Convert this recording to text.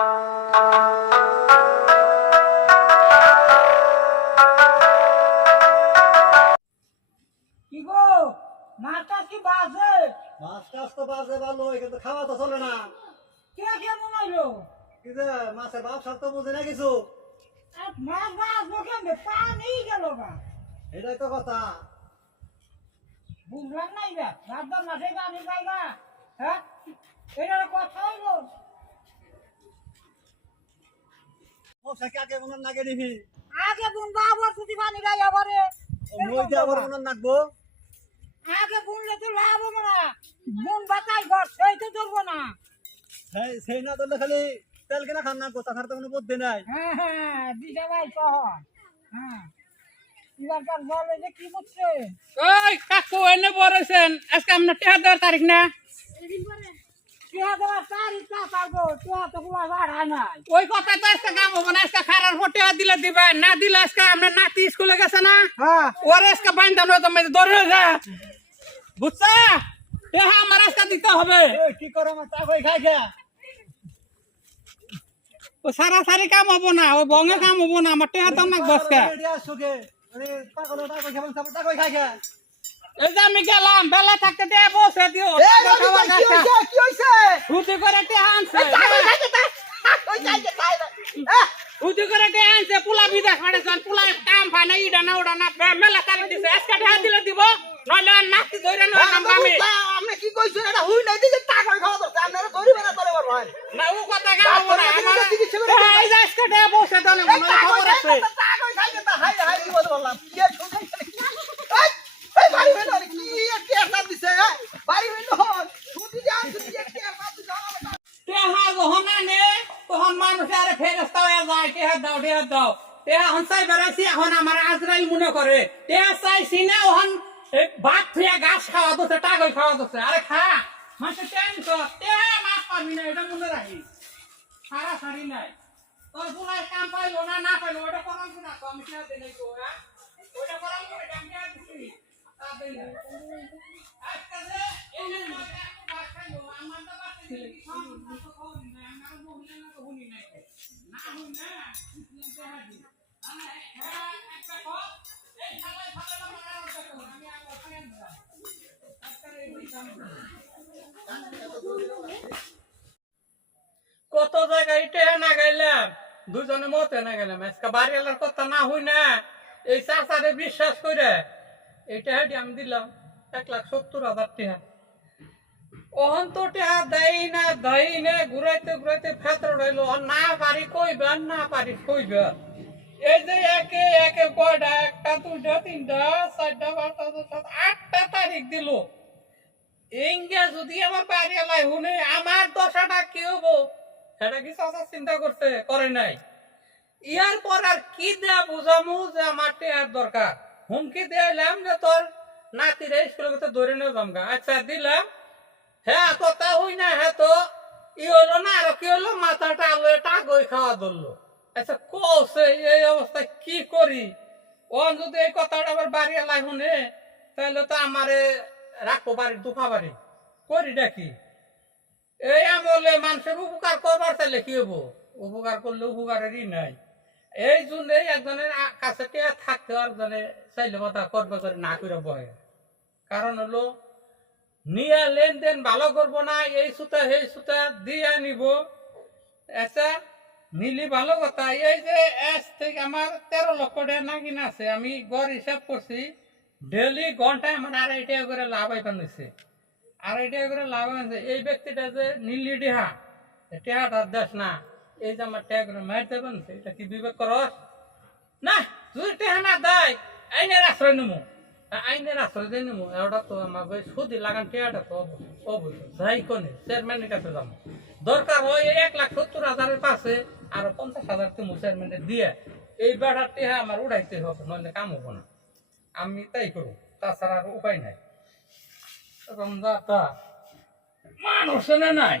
কি গো মাছটা কি বাজে? মাছ টাছ তো বাজে ভালো, কিন্তু খাওয়া তো চলে না। কে কেমন হইলো? কি যে মাছের বাপ সব তো বুঝে না কিছু। মাছ বাজবো কেমনে? পানি গেল না, এটাই তো কথা। বুঝলাম না এটা ভাবলাম মাঠে পানি পাই না। হ্যাঁ এটার কথা হইলো। মশাকে আগে মনে লাগে নিবি, আগে বুনবা আবার যদি পানি গাই আবারে মই দিয়ে আবার মনে নাকবো। আগে বুনলে তো লাভ হবে না, বুন বাতাই ঘর সেই তো ধরবো না। সেই না ধরলে খালি তেল কিনা খান নাকবো, তাছাড়া তো কোনো বুদ্ধি নাই। হ্যাঁ হ্যাঁ দিশা ভাই সহজ। হ্যাঁ এবার তার বলে যে কি করছে? ওই কাকু এনে বলেছেন আজকে আপনার টেহা দেওয়ার তারিখ না? টিয়া দেওয়ার তারিখ না পারবো, টিয়া তো গুলা বাড়ায় নাই। ওই কথা তো আজকে কাম হবো না, আজকে খারাপ পর টেহা দিলে দিবেন, না দিলে আজকে আপনার নাতি স্কুলে গেছে না, হ্যাঁ ওর আজকে বাইন্ধানো তুমি ধরে যা, বুঝছা? টেহা আমার আজকে দিতে হবে। কি করো আমার তা কই খাই খা। ও সারি কাম হবো না, ওই বঙ্গে কাম হবো না, আমার টেহা দাম না বসকে। সুখে পাগল তা কই খাবেন, তা কই খাই খা। এই যে আমি গেলাম, বেলা থাকতে টেহা বসে দিও, কি হইছে? রুটি করে টেহা আনছে, রুটি করে টেহা আনছে, পোলা বিদেশ পাঠাইছেন, পোলা কাম পায় না, ইডা না ওডা না, মেলা তারিখ দিছে, আজকে টেহা দিলে দিব, নইলে আর নাতি ধরে নয় আমি। আপনি কি কইছেন? এটা হুই নাই দিকে তা কই খাওয়া দরকার, আপনারা ধরিবে না তলে বড় হয়। না ও কথা কাম হবো না, আমার এই যে আজকে টেহা বসে দাও না, মনে হয় খবর আছে। তা কই খাই তা হাই হাই কি বললাম। কে শুনছেন? এই বাড়ি হইলো কি কে সাপ দিছে? বাড়ি হইলো ছুটি যান ছুটি কে সাপ দিছে? টেহা যখন আনে তখন মানুষ আরে ফেরেস্তা হয়ে যায়, টেহা দাও, টেহা হনসাই বেড়াইছি, এখন আমার আজরাইল মনে করে টেহা চাইছি না, ওহন ভাত থুয়া ঘাস খাওয়া দোছে, টাকই খাওয়া দোছে, আরে খা মানুষের টেনশন, টেহা মাছ পাবি না, এটা মনে রাখি, সারা সারি নাই, তোর পুরাই কাম পাইলো না পাইলো, ওটা করাম না তো আমি টেহা দিই নাই তো, হ্যাঁ ওটা করাম করে এটা আমি টেহা দিছি, তা দিই না আজকে যে এই যে মাছ খাইলো, আমার তো বাচ্চা দিলে কি খাওয়া তো খাওয়া না, আমার মহিলা না তো হুনি নাই না হুই না টেহা দিই হ্যাঁ একটা কর এই খালাই ফালা মারা করতে আমি আবার খাই না আজকে এই কাম কত জায়গায় টেহা না গাইলাম, দুজনে মতে না গেলাম, আজকে বাড়িওয়ালার কথা না হই না, এই চাচারে বিশ্বাস করে এই টেহাটি আমি দিলাম 1,70,000 টেহা। ওহন তো টেহা দেয় না ঘুরাইতে ঘুরাইতে ফেতর রইলো, না পারি কইবে না পারি কইবে। এই যে একে একে কয়টা, একটা দুইটা তিনটা চারটা পাঁচটা ছয়টা 8টা তারিখ দিল, ইংগে যদি আমার বাড়িওয়ালাই শুনে আমার দশাটা কি হবো, সেটা কি চাচা চিন্তা করছে? করে নাই। ইয়ার পর আর কি দেয়া বুঝামু যে আমার টেহার দরকার, হুমকি দিলাম যে তোর নাতিরে স্কুলে কথা ধরে নিয়ে জমগা, আচ্ছা দিলাম, হ্যাঁ কথা হই না, হ্যাঁ তো ই হইলো না, আর কি হইলো, মাথাটা আলো টাগই খাওয়া ধরলো। আচ্ছা কছে এই অবস্থায় কি করি? ও যদি এই কথাটা আবার বাড়ি এলাই শুনে, তাহলে তো আমারে রাখবো বাড়ির দুফা বাড়ি, করি ডাকি এই আমলে মানুষের উপকার করবার চাইলে কি হবো, উপকার করলে উপকারেরই নাই। এই জন্য একজনের কাছে থাকতে একজনে চাইলে কথা করবে করে না করে বহে, কারণ হলো নিয়ে লেনদেন ভালো করবো না, এই সুতা সেই সুতা দিয়ে নিব, আচ্ছা নিলি ভালো কথা। এই যে এস থেকে আমার 13 লক্ষ টাকা না কিনা আছে, আমি গড় হিসাব করছি, ডেলি ঘন্টায় আমার 2.5 টাকা করে লাভ আইপান হয়েছে, 2.5 টাকা করে লাভ আছে। এই ব্যক্তিটা যে নীলি টেহা, টেহাটার দেশ না, এই যে আমার টেহা করে মার দেবেন, এটা কি বিবেক করস না? যদি টেহা না দেয় আইনের আশ্রয় নেবো, আইনের আশ্রয় দিয়ে নেবো, এটা তো আমার সুদি লাগান টেহাটা তো অবৈধ, যাই কোনে চেয়ারম্যানের কাছে যাবো, দরকার হয় 1,70,000 পাশে আরো 50,000 তুমি চেয়ারম্যানের দিয়ে এই বেড়ার টেহা আমার উড়াইতে হবে, নইলে কাম হবো না, আমি তাই করবো, তাছাড়া আর উপায় নাই। মানুষ নাই।